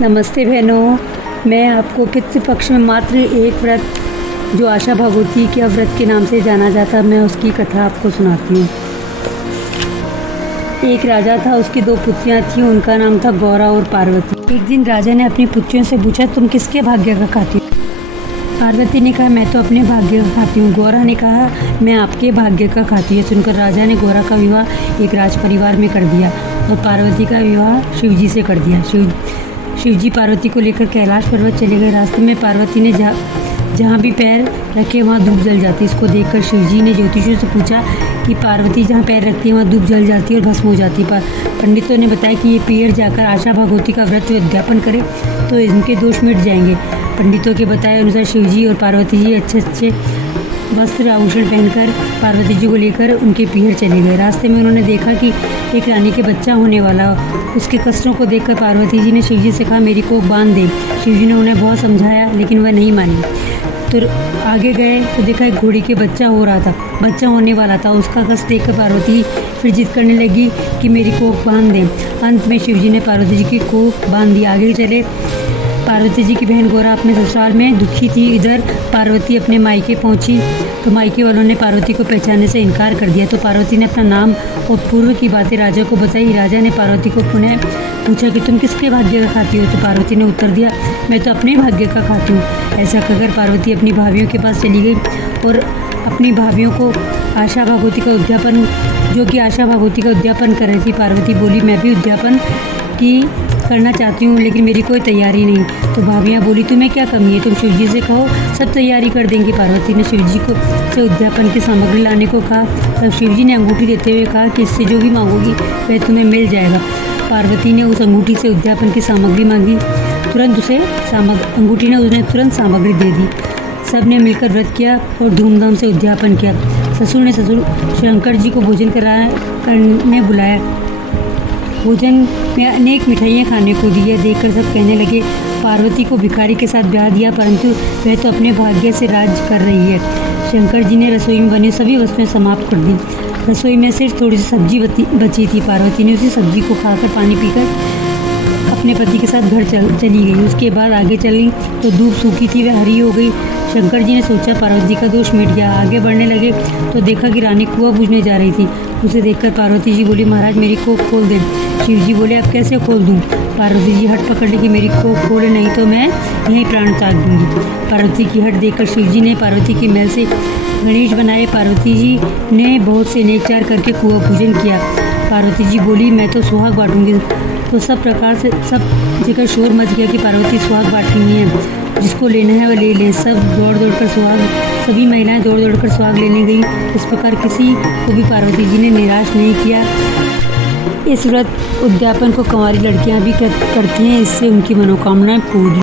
नमस्ते बहनों, मैं आपको पितृपक्ष में मात्र एक व्रत जो आशा भगवती के व्रत के नाम से जाना जाता, मैं उसकी कथा आपको सुनाती हूँ। एक राजा था, उसकी 2 पुत्रियाँ थीं। उनका नाम था गौरा और पार्वती। एक दिन राजा ने अपनी पुत्रियों से पूछा, तुम किसके भाग्य का खाती हो? पार्वती ने कहा, मैं तो अपने भाग्य का खाती हूँ। गौरा ने कहा, मैं आपके भाग्य का खाती हूँ। सुनकर राजा ने गौरा का विवाह एक राज परिवार में कर दिया और पार्वती का विवाह शिवजी से कर दिया। शिवजी पार्वती को लेकर कैलाश पर्वत चले गए। रास्ते में पार्वती ने जहाँ भी पैर रखे वहाँ धूप जल जाती। इसको देखकर शिवजी ने ज्योतिषियों से पूछा कि पार्वती जहाँ पैर रखती है वहाँ धूप जल जाती है और भस्म हो जाती है। पंडितों ने बताया कि ये पीर जाकर आशा भगवती का व्रत उद्यापन करे तो इनके दोष मिट जाएंगे। पंडितों के बताए अनुसार शिवजी और पार्वती जी अच्छे वस्त्र आभूषण पहनकर पार्वती जी को लेकर उनके पीहर चले गए। रास्ते में उन्होंने देखा कि एक रानी के बच्चा होने वाला। उसके कष्टों को देखकर पार्वती जी ने शिवजी से कहा, मेरी को बांध दे। शिवजी ने उन्हें बहुत समझाया लेकिन वह नहीं मानी। तो आगे गए तो देखा एक घोड़ी के बच्चा होने वाला था। उसका कष्ट देखकर पार्वती फिर जिद करने लगी कि मेरी को बांध दे। अंत में शिवजी ने पार्वती जी की को बांध दी। आगे चले, पार्वती जी की बहन गौरा अपने ससुराल में दुखी थी। इधर पार्वती अपने मायके पहुंची तो मायके वालों ने पार्वती को पहचानने से इनकार कर दिया। तो पार्वती ने अपना नाम और पूर्व की बातें राजा को बताई। राजा ने पार्वती को पुनः पूछा कि तुम किसके भाग्य का खाती हो? तो पार्वती ने उत्तर दिया, मैं तो अपने भाग्य का खाती हूँ। ऐसा कहकर पार्वती अपनी भाभियों के पास चली गई और अपनी भाभियों को आशा भगवती का उद्यापन कर रही थी। पार्वती बोली, मैं भी उद्यापन करना चाहती हूँ लेकिन मेरी कोई तैयारी नहीं। तो भाभियाँ बोली, तुम्हें क्या कमी है? तुम शिवजी से कहो, सब तैयारी कर देंगे। पार्वती ने शिवजी से उद्यापन की सामग्री लाने को कहा। तब शिवजी ने अंगूठी देते हुए कहा कि इससे जो भी मांगोगी वह तुम्हें मिल जाएगा। पार्वती ने उस अंगूठी से उद्यापन की सामग्री मांगी। अंगूठी ने उन्हें तुरंत सामग्री दे दी। सब ने मिलकर व्रत किया और धूमधाम से उद्यापन किया। ससुर ने शंकर जी को भोजन करने बुलाया। भोजन में अनेक मिठाइयाँ खाने को दी। देखकर सब कहने लगे, पार्वती को भिखारी के साथ ब्याह दिया, परंतु वह तो अपने भाग्य से राज कर रही है। शंकर जी ने रसोई में बनी सभी वस्तुएं समाप्त कर दी। रसोई में सिर्फ थोड़ी सी सब्जी बची थी। पार्वती ने उसी सब्जी को खाकर पानी पीकर अपने पति के साथ घर चली गई। उसके बाद आगे चली तो धूप सूखी थी, वह हरी हो गई। शंकर जी ने सोचा पार्वती का दोष मिट गया। आगे बढ़ने लगे तो देखा कि रानी कुआं बूझने जा रही थी। उसे देखकर पार्वती जी बोली, महाराज मेरी को खोल दें। शिव जी बोले, अब कैसे खोल दूँ? पार्वती जी हट पकड़ ली कि मेरी को खोले, नहीं तो मैं यहीं प्राण त्याग दूंगी। पार्वती की हट देखकर शिव जी ने पार्वती की महल से गणेश बनाए। पार्वती जी ने बहुत से नेकचार करके कुआं पूजन किया। पार्वती जी बोली, मैं तो सुहाग बांटूंगी। तो सब प्रकार से सब जगह शोर मच गया कि पार्वती सुहाग बांटनी है, जिसको लेना है वो ले ले। सभी महिलाएं दौड़ कर सुहाग लेने गई। इस प्रकार किसी को भी पार्वती जी ने निराश नहीं किया। इस व्रत उद्यापन को कुंवारी लड़कियां भी करती हैं, इससे उनकी मनोकामनाएं पूरी